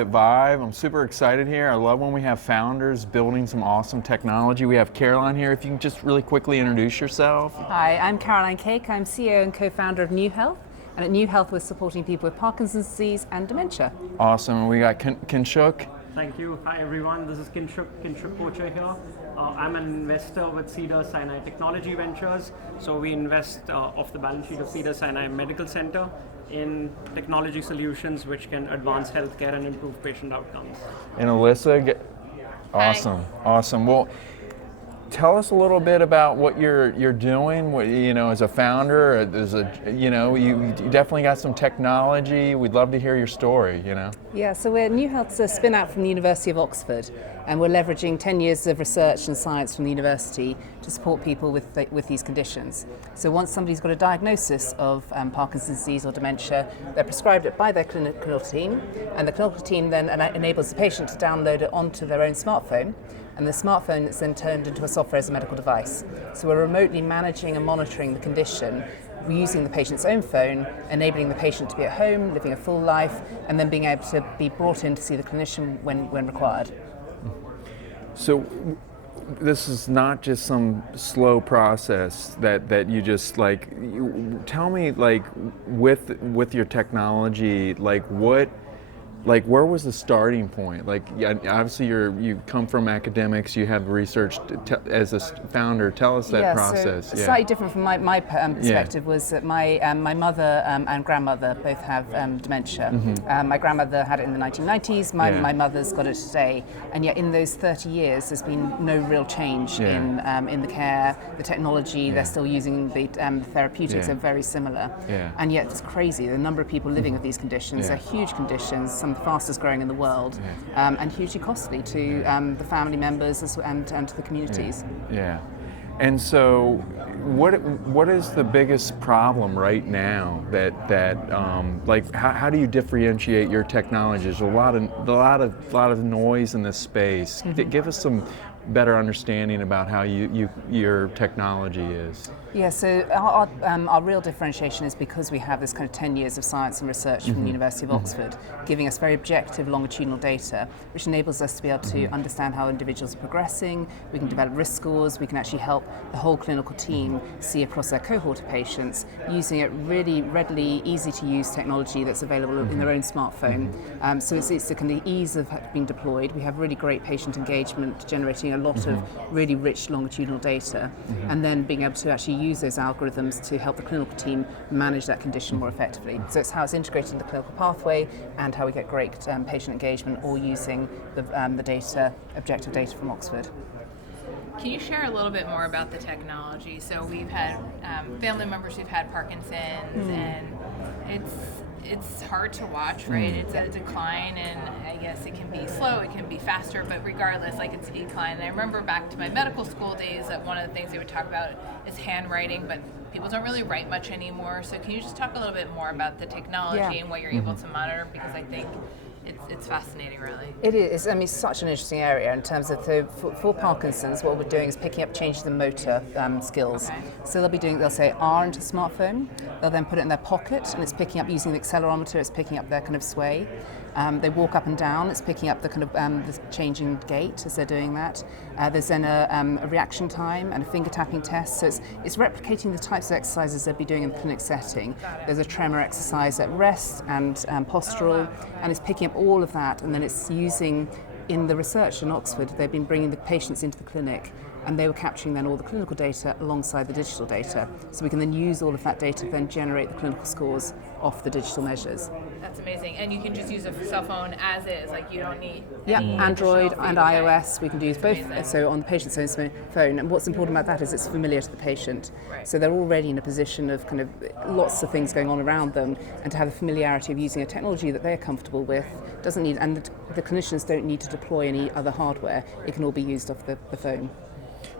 at Vive. I'm super excited here. I love when we have founders building some awesome technology. We have Caroline here. If you can just really quickly introduce yourself. Hi, I'm Caroline Cake. I'm CEO and co-founder of Neuhealth. And at Neuhealth, we're supporting people with Parkinson's disease and dementia. Awesome. We got Kinshuk. Thank you. Hi everyone, this is Kinshuk Pocher here. I'm an investor with Cedars-Sinai Technology Ventures. So we invest off the balance sheet of Cedars-Sinai Medical Center in technology solutions which can advance healthcare and improve patient outcomes. And Alyssa, awesome, awesome. Well, tell us a little bit about what you're doing. As a founder, you definitely got some technology. We'd love to hear your story. Yeah, so Neuhealth's a spin out from the University of Oxford, and we're leveraging 10 years of research and science from the university to support people with these conditions. So once somebody's got a diagnosis of Parkinson's disease or dementia, they're prescribed it by their clinical team, and the clinical team then enables the patient to download it onto their own smartphone. And the smartphone is then turned into a software as a medical device. So we're remotely managing and monitoring the condition using the patient's own phone, enabling the patient to be at home, living a full life, and then being able to be brought in to see the clinician when required. So this is not just some slow process that you just tell me with your technology, where was the starting point? Obviously you come from academics, you have research. As a founder, tell us that process. So slightly different from my perspective was that my mother and grandmother both have dementia. Mm-hmm. My grandmother had it in the 1990s, my mother's got it today, and yet in those 30 years there's been no real change in the care, the technology, they're still using the therapeutics are very similar. And yet it's crazy, the number of people living with these conditions are huge conditions, some of the fastest growing in the world, and hugely costly to the family members and to the communities. Yeah. And so, what is the biggest problem right now? How do you differentiate your technology? There's a lot of noise in this space. Mm-hmm. Give us some better understanding about how your technology is. Yeah, so our real differentiation is because we have this kind of 10 years of science and research from the University of Oxford, giving us very objective longitudinal data, which enables us to be able to understand how individuals are progressing. We can develop risk scores. We can actually help the whole clinical team see across their cohort of patients using it really readily, easy to use technology that's available in their own smartphone. So it's the kind of ease of being deployed. We have really great patient engagement, generating a lot of really rich longitudinal data, and then being able to actually use those algorithms to help the clinical team manage that condition more effectively. So it's how it's integrated in the clinical pathway and how we get great patient engagement, all using the data, objective data from Oxford. Can you share a little bit more about the technology? So we've had family members who've had Parkinson's, and it's hard to watch, right? It's a decline, and I guess it can be slow, it can be faster, but regardless, it's a decline. And I remember back to my medical school days that one of the things they would talk about is handwriting, but people don't really write much anymore. So can you just talk a little bit more about the technology and what you're able to monitor? Because I think it's fascinating, really. It is. I mean, it's such an interesting area in terms of for Parkinson's. What we're doing is picking up changes in motor skills. Okay. So they'll say R into the smartphone. They'll then put it in their pocket, and it's picking up using the accelerometer. It's picking up their kind of sway. They walk up and down. It's picking up the kind of the changing gait as they're doing that. There's then a reaction time and a finger tapping test. So it's replicating the types of exercises they'd be doing in the clinic setting. There's a tremor exercise at rest and postural, and it's picking up all of that. And then it's using, in the research in Oxford, they've been bringing the patients into the clinic, and they were capturing then all the clinical data alongside the digital data. So we can then use all of that data to then generate the clinical scores off the digital measures. That's amazing. And you can just use a cell phone as is, you don't need Android and iOS, we can use both. Amazing. So on the patient's own phone, and what's important about that is it's familiar to the patient. Right. So they're already in a position of kind of lots of things going on around them, and to have the familiarity of using a technology that they're comfortable with, doesn't need, and the clinicians don't need to deploy any other hardware. It can all be used off the phone.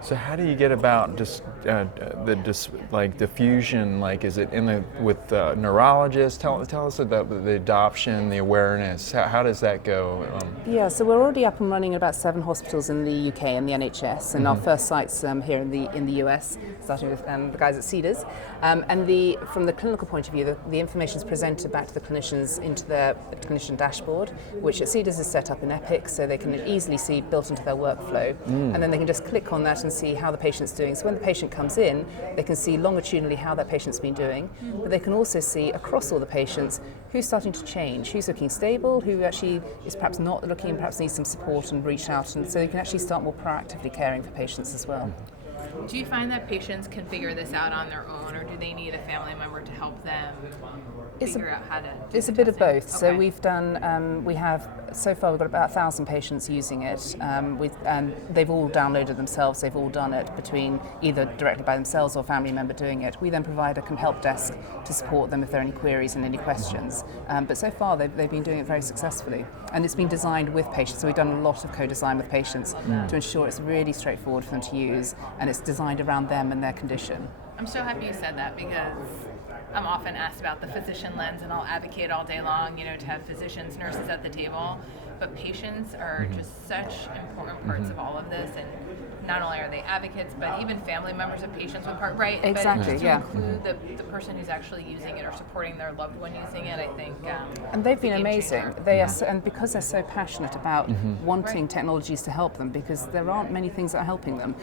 So how do you get about like diffusion? Like, is it with neurologists? Tell us about the adoption, the awareness. How does that go? Yeah, so we're already up and running in about 7 hospitals in the UK and the NHS, and our first sites here in the US, starting with the guys at Cedars. And from the clinical point of view, the information is presented back to the clinicians into their clinician dashboard, which at Cedars is set up in Epic, so they can easily see built into their workflow, and then they can just click on that and see how the patient's doing. So when the patient comes in, they can see longitudinally how that patient's been doing, but they can also see across all the patients who's starting to change, who's looking stable, who actually is perhaps not looking and perhaps needs some support and reach out, and so you can actually start more proactively caring for patients as well. Do you find that patients can figure this out on their own, or do they need a family member to help them figure out how to do It's a the bit of testing? both. So Okay. we've done, so far we've got about 1,000 patients using it, and they've all downloaded themselves, they've all done it between either directly by themselves or family member doing it. We then provide a help desk to support them if there are any queries and any questions. But so far they've been doing it very successfully. And it's been designed with patients, so we've done a lot of co-design with patients to ensure it's really straightforward for them to use, and it's designed around them and their condition. I'm so happy you said that, because I'm often asked about the physician lens, and I'll advocate all day long, to have physicians, nurses at the table, but patients are just such important parts of all of this, and not only are they advocates, but even family members of patients with part, right? Exactly, but just to yeah. include the person who's actually using it or supporting their loved one using it, I think. And they've been it's a game amazing. changer. They are, and because they're so passionate about wanting technologies to help them, because there aren't many things that are helping them.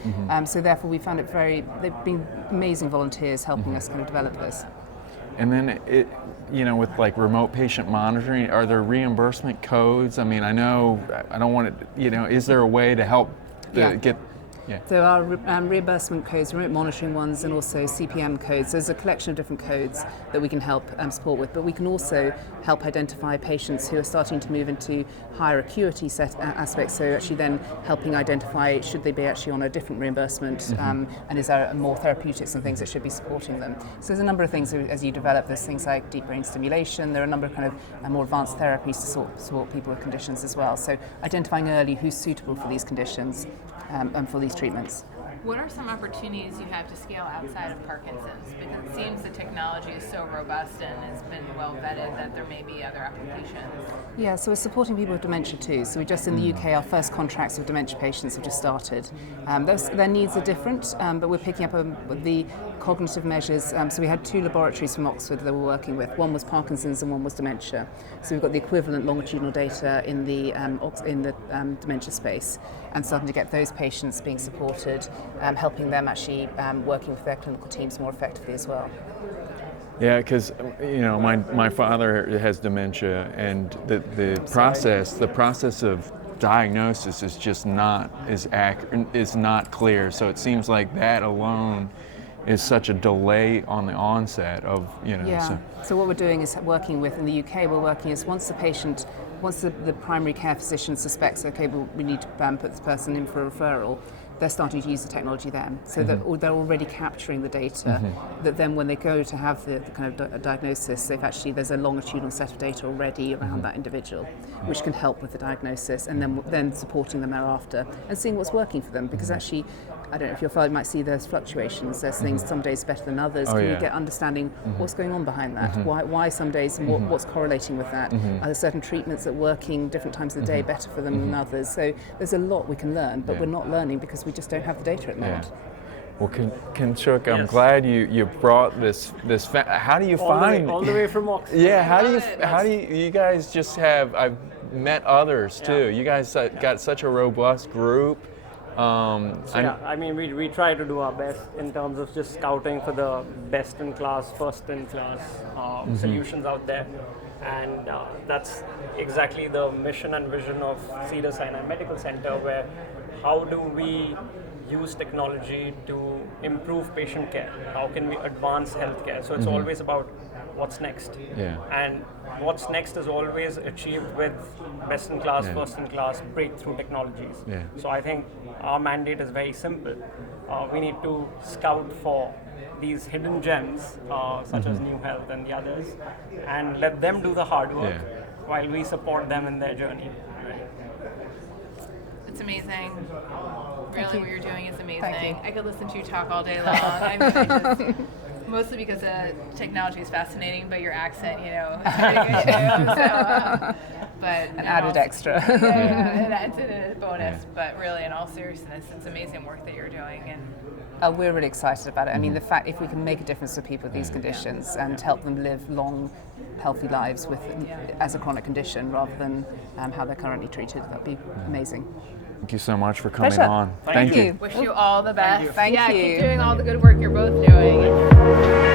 So therefore, we found it they've been amazing volunteers helping us kind of develop this. And then with like remote patient monitoring, are there reimbursement codes? I mean, I know I don't want it. Is there a way to help get? Yeah. There are reimbursement codes, remote monitoring ones, and also CPM codes. There's a collection of different codes that we can help support with, but we can also help identify patients who are starting to move into higher acuity aspects, so actually then helping identify should they be actually on a different reimbursement, and is there more therapeutics and things that should be supporting them. So there's a number of things as you develop. There's things like deep brain stimulation. There are a number of kind of more advanced therapies to support people with conditions as well. So identifying early who's suitable for these conditions and for these treatments. What are some opportunities you have to scale outside of Parkinson's? Because it seems the technology is so robust and has been well vetted that there may be other applications. Yeah, so we're supporting people with dementia too. So we just in the UK, our first contracts with dementia patients have just started. Their needs are different, but we're picking up the cognitive measures. So we had 2 laboratories from Oxford that we're working with. One was Parkinson's and one was dementia. So we've got the equivalent longitudinal data in the dementia space, and starting to get those patients being supported, helping them actually working with their clinical teams more effectively as well. Yeah, because my father has dementia, and the process of diagnosis is just not is not clear. So it seems like that alone is such a delay on the onset of Yeah. So what we're doing is working with, in the UK, we're working is once the primary care physician suspects, okay, well, we need to put this person in for a referral, they're starting to use the technology then. So that they're already capturing the data, that then when they go to have the kind of diagnosis, there's a longitudinal set of data already around that individual, which can help with the diagnosis, and then supporting them thereafter and seeing what's working for them. Because actually, I don't know if your father might see there's fluctuations, there's things some days better than others. Can you get understanding what's going on behind that? Why some days, and what's correlating with that? Are there certain treatments that are working different times of the day better for them than others? So there's a lot we can learn, but we're not learning because we just don't have the data at the moment. Well, Kinshuk, I'm Yes. glad you brought this. How do you find all the way from Oxford? Yeah, how do you guys just have? I've met others too. You guys got such a robust group. We try to do our best in terms of just scouting for the best in class, first in class solutions out there, and that's exactly the mission and vision of Cedars-Sinai Medical Center, where how do we use technology to improve patient care? How can we advance healthcare? So it's always about what's next. Yeah. And what's next is always achieved with best in class, first in class breakthrough technologies. Yeah. So I think our mandate is very simple. We need to scout for these hidden gems, such as Neuhealth and the others, and let them do the hard work while we support them in their journey. It's amazing. Really, what you're doing is amazing. Thank you. I could listen to you talk all day long. I mean, I just, mostly because technology is fascinating, but your accent, you know, is pretty good too. So, but An added extra. yeah, it's a bonus. But really, in all seriousness, it's amazing work that you're doing. And We're really excited about it. I mean, the fact if we can make a difference to people with these conditions and help them live long, healthy lives with as a chronic condition rather than how they're currently treated, that'd be amazing. Thank you so much for coming Pleasure. on. Thank you. wish you all the best. Thank yeah, you. keep doing all the good work you're both doing.